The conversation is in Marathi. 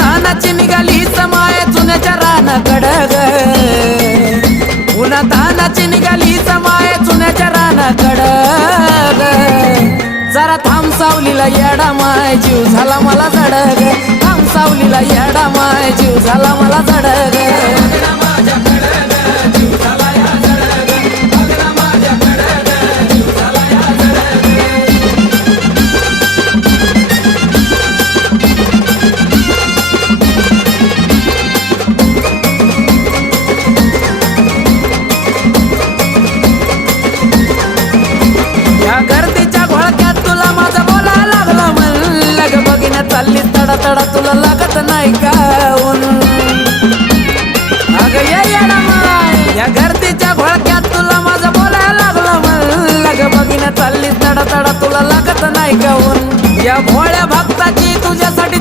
तानाची निघाली समाय चुन्याच्या रानाकडं ग उन्हा तानाची निघाली समाय चुन्याच्या रानाकडं ग जरा थांब सावलीला येडा माय जीव झाला मला जडग थांब सावलीला येडा माय जीव झाला मला जडग गर्दीच्या घोळक्यात तुला माझं बोलायला लागलं म्हणलं ग बघिन्या चालली तडा तडा तुला लागत नाही काऊन अगं येडा माय या गर्दीच्या घोळक्यात तुला माझं बोलायला लागलं म्हणलं ग बघिन्या चालली तडा तडा तुला लागत नाही काऊन या भोळ्या भक्ताची तुझ्यासाठी